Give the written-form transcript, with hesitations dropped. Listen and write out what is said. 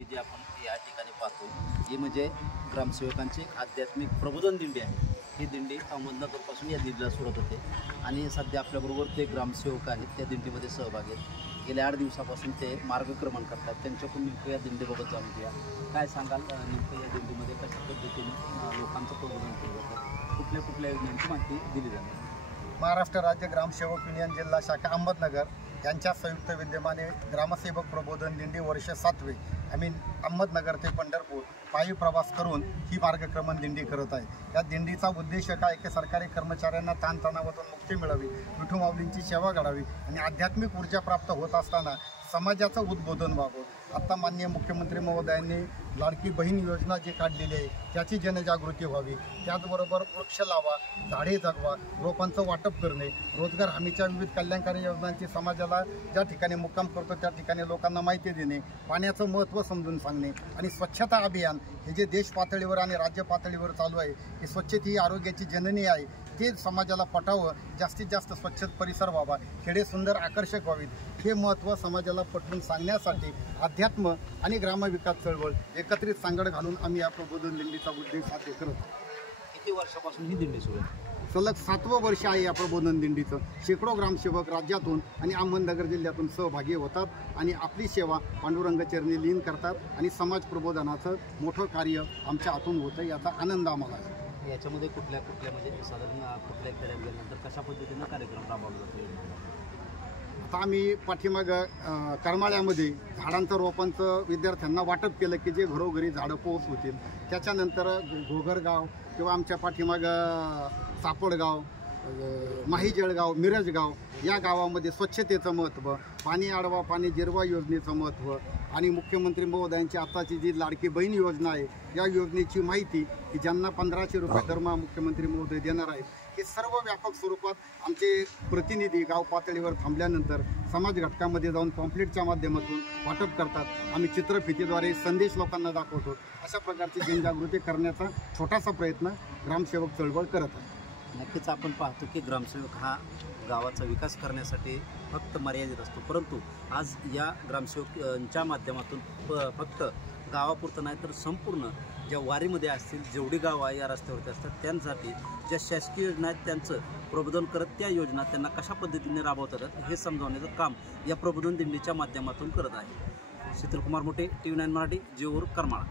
जे आपण या ठिकाणी पाहतो ही म्हणजे ग्रामसेवकांची एक आध्यात्मिक प्रबोधन दिंडी आहे। ही दिंडी अहमदनगरपासून या दिंडीला सुरुवात होते आणि सध्या आपल्याबरोबर ते ग्रामसेवक आहेत, त्या दिंडीमध्ये सहभागी आहेत। गेल्या 8 दिवसापासून ते मार्गक्रमण करतात। त्यांच्याकडून नेमकं या दिंडीबाबत जाणून घ्या। काय सांगाल नेमकं या दिंडीमध्ये कशा पद्धतीने लोकांचं प्रबोधन केलं जातं, कुठल्या कुठल्या योजनांची माहिती दिली जाते? महाराष्ट्र राज्य ग्रामसेवक युनियन जिल्हा शाखा अहमदनगर यांच्या संयुक्त विद्यमाने ग्रामसेवक प्रबोधन दिंडी वर्ष 7वे आम्ही अहमदनगर ते पंढरपूर पायी प्रवास करून ही मार्गक्रमण दिंडी करत आहे। या दिंडीचा उद्देश काय की सरकारी कर्मचाऱ्यांना ताणतणावातून मुक्ती मिळावी, विठू माऊलींची सेवा घडावी आणि आध्यात्मिक ऊर्जा प्राप्त होत असताना समाजाचं उद्बोधन व्हावं। आता माननीय मुख्यमंत्री महोदयांनी लाडकी बहीण योजना जी काढलेली आहे त्याची जनजागृती व्हावी। त्याचबरोबर वृक्ष लावा, झाडे जगवा, रोपांचं वाटप करणे, रोजगार हमीच्या विविध कल्याणकारी योजनांची समाजाला ज्या ठिकाणी मुक्काम करतो त्या ठिकाणी लोकांना माहिती देणे, पाण्याचं महत्त्व समजून सांगणे आणि स्वच्छता अभियान हे जे देश पातळीवर आणि राज्य पातळीवर चालू आहे की स्वच्छता ही आरोग्याची जननी आहे ते समाजाला पटावं, जास्तीत जास्त स्वच्छ परिसर व्हावा, खेडे सुंदर आकर्षक व्हावीत, हे महत्त्व समाजाला पटवून सांगण्यासाठी अध्यात्म आणि ग्रामविकास चळवळ एकत्रित सांगड घालून आम्ही या प्रबोधन दिंडीचा उद्देश साध्य करत आहोत। किती वर्षापासून ही दिंडी सुरू आहे? सलग 7वं वर्ष आहे या प्रबोधन दिंडीचं। शेकडो ग्रामसेवक राज्यातून आणि अहमदनगर जिल्ह्यातून सहभागी होतात आणि आपली सेवा पांडुरंग चरणी लीन करतात आणि समाज प्रबोधनाचं मोठं कार्य आमच्या हातून होतं, याचा आनंद आम्हाला आहे। याच्यामध्ये कुठल्या म्हणजे साधारण कुठल्या खेड्यात गेल्यानंतर कशा पद्धतीनं कार्यक्रम राबवला जातो? आता आम्ही पाठीमागं करमाळ्यामध्ये झाडांचं रोपांचं विद्यार्थ्यांना वाटप केलं की जे घरोघरी झाडं पोहोच होतील। त्याच्यानंतर घोगरगाव किंवा आमच्या पाठीमागं सापडगाव, माहीजळगाव, मिरजगाव या गावामध्ये स्वच्छतेचं महत्त्व, पाणी अडवा पाणी जिरवा योजनेचं महत्त्व आणि मुख्यमंत्री महोदयांची आताची जी लाडकी बहीण योजना आहे या योजनेची माहिती की ज्यांना 1500 रुपये दरमहा मुख्यमंत्री महोदय देणार आहेत, हे सर्व व्यापक स्वरूपात आमचे प्रतिनिधी गाव पातळीवर थांबल्यानंतर समाज घटकामध्ये जाऊन पॉम्पलेटच्या माध्यमातून वाटप करतात। आम्ही चित्रफितीद्वारे संदेश लोकांना दाखवतो। अशा प्रकारची जनजागृती करण्याचा छोटासा प्रयत्न ग्रामसेवक चळवळ करत आहे। नक्कीच आपण पाहतो की ग्रामसेवक हा गावाचा विकास करण्यासाठी फक्त मर्यादित असतो, परंतु आज या ग्रामसेवकांच्या माध्यमातून फक्त गावापुरतं नाही तर संपूर्ण ज्या वारीमध्ये असतील जेवढी गावं या रस्त्यावरती असतात त्यांसाठी ज्या शासकीय योजना आहेत त्यांचं प्रबोधन करत त्या योजना त्यांना कशा पद्धतीने राबवतात हे समजावण्याचं काम या प्रबोधन दिंडीच्या माध्यमातून करत आहे। शीतलकुमार मोठे, TV9 मराठी, जेऊर, करमाळा।